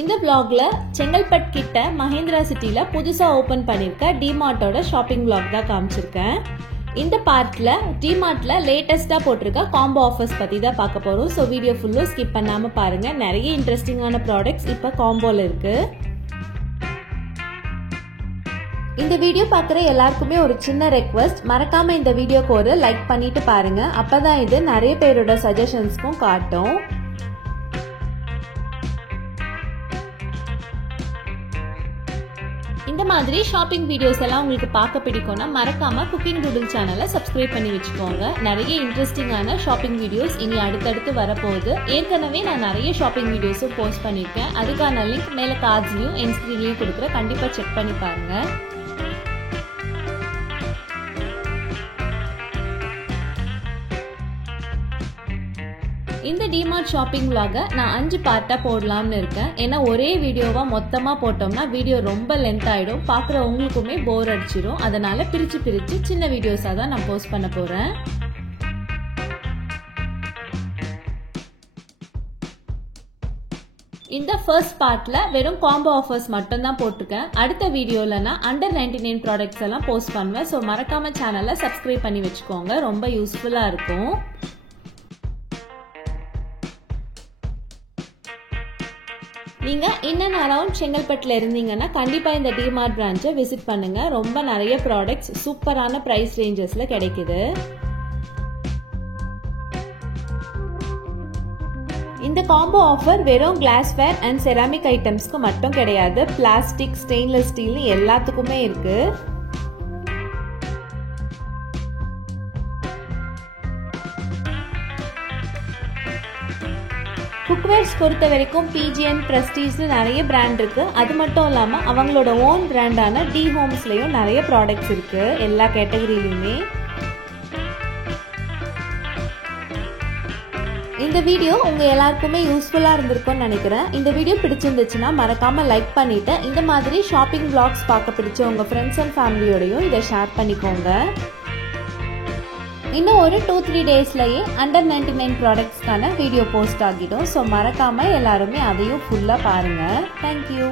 இந்த vlogல செங்கல்பட்டு கிட்ட மஹேந்திரா சிட்டில புதுசா ஓபன் பண்ணிருக்க டிமார்ட்டோட ஷாப்பிங் vlog தான் காமிச்சிருக்கேன். இந்த பார்ட்ல டிமார்ட்ல லேட்டஸ்டா போட்டிருக்க காம்போ ஆஃபர்ஸ் பத்தி தான் பார்க்க போறோம். சோ வீடியோ ஃபுல்லா ஸ்கிப் பண்ணாம பாருங்க. நிறைய இன்ட்ரஸ்டிங்கான ப்ராடக்ட்ஸ் இப்ப காம்போல இருக்கு. இந்த வீடியோ பார்க்குற எல்லாருக்குமே ஒரு சின்ன ரெக்வெஸ்ட், மறக்காம இந்த வீடியோக்கு ஒரு லைக் பண்ணிட்டு பாருங்க. அப்பதான் இது நிறைய பேரோட சஜஷன்ஸ்க்கும் காட்டும். இந்த மாதிரி ஷாப்பிங் வீடியோஸ் எல்லாம் உங்களுக்கு பார்க்க பிடிக்கும்னா மறக்காம குக்கிங் டூடில் சேனலை சப்ஸ்கிரைப் பண்ணி வச்சுக்கோங்க. நிறைய இன்ட்ரெஸ்டிங்கான ஷாப்பிங் வீடியோஸ் இனி அடுத்தடுத்து வரப்போகுது. ஏற்கனவே நான் நிறைய ஷாப்பிங் வீடியோஸும் போஸ்ட் பண்ணியிருக்கேன். அதுக்கான லிங்க் மேலே கார்ட்ஸ்லையும் என் ஸ்க்ரீன்லையும் கொடுக்குறேன். கண்டிப்பாக செக் பண்ணி பாருங்க. இந்த டிமார்ட் ஷாப்பிங் vlog நான் 5 பார்ட்டா போடலாம்னு இருக்கேன். ஏன்னா ஒரே வீடியோவா மொத்தமா போட்டோம்னா வீடியோ ரொம்ப லென்த் ஆயிடும், பார்க்குற உங்களுக்குமே போர் அடிச்சிடும். அதனால பிரிச்சு சின்ன வீடியோஸா தான் நான் போஸ்ட் பண்ண போறேன். இந்த ஃபர்ஸ்ட் பார்ட்ல வெறும் காம்போ ஆஃபர்ஸ் மட்டும் தான் போட்டிருக்கேன். அடுத்த வீடியோல நான் அண்டர் 99 ப்ராடக்ட்ஸ் எல்லாம் போஸ்ட் பண்ணுவேன். ஸோ மறக்காம சேனலை சப்ஸ்கிரைப் பண்ணி வச்சுக்கோங்க, ரொம்ப யூஸ்ஃபுல்லா இருக்கும். நீங்க இன் அண்ட் அரவுண்ட் செங்கல்பட்டுல இருந்தீங்கன்னா கண்டிப்பா இந்த டிமார்ட் பிரான்ச்சை விசிட் பண்ணுங்க. ரொம்ப நிறைய ப்ராடக்ட்ஸ் சூப்பரான பிரைஸ் ரேஞ்சஸ்ல கிடைக்குது. இந்த காம்போ ஆஃபர் வெறும் கிளாஸ்வேர் அண்ட் செராமிக் ஐட்டம்ஸ்க்கு மட்டும் கிடையாது, பிளாஸ்டிக், ஸ்டெயின்லெஸ் ஸ்டீல் எல்லாத்துக்குமே இருக்கு. குக்வேர்ஸ் பொறுத்த வரைக்கும் பிஜிஎன், பிரஸ்டீஜ்னு நிறைய பிராண்ட் இருக்கு. அது மட்டும் இல்லாம அவங்களோட ஓன் பிராண்டான டி ஹோம்ஸ்லயும் நிறைய ப்ராடக்ட்ஸ் இருக்கு, எல்லா கேட்டகரியிலுமே. இந்த வீடியோ உங்க எல்லாருக்குமே யூஸ்ஃபுல்லா இருந்திருக்கும்னு நினைக்கிறேன். இந்த வீடியோ பிடிச்சிருந்துச்சுன்னா மறக்காம லைக் பண்ணிட்டு இந்த மாதிரி ஷாப்பிங் vlogs பார்க்க பிடிச்ச உங்க ஃப்ரெண்ட்ஸ் அண்ட் ஃபேமிலியோடையும் இதை ஷேர் பண்ணிக்கோங்க. இன்னும் ஒரு 2-3 டேஸ்லயே அண்டர் 99 ப்ராடக்ட்ஸ்க்கான வீடியோ போஸ்ட் ஆகிடும். ஸோ மறக்காம எல்லாருமே அதையும் ஃபுல்லா பாருங்க. தேங்க்யூ.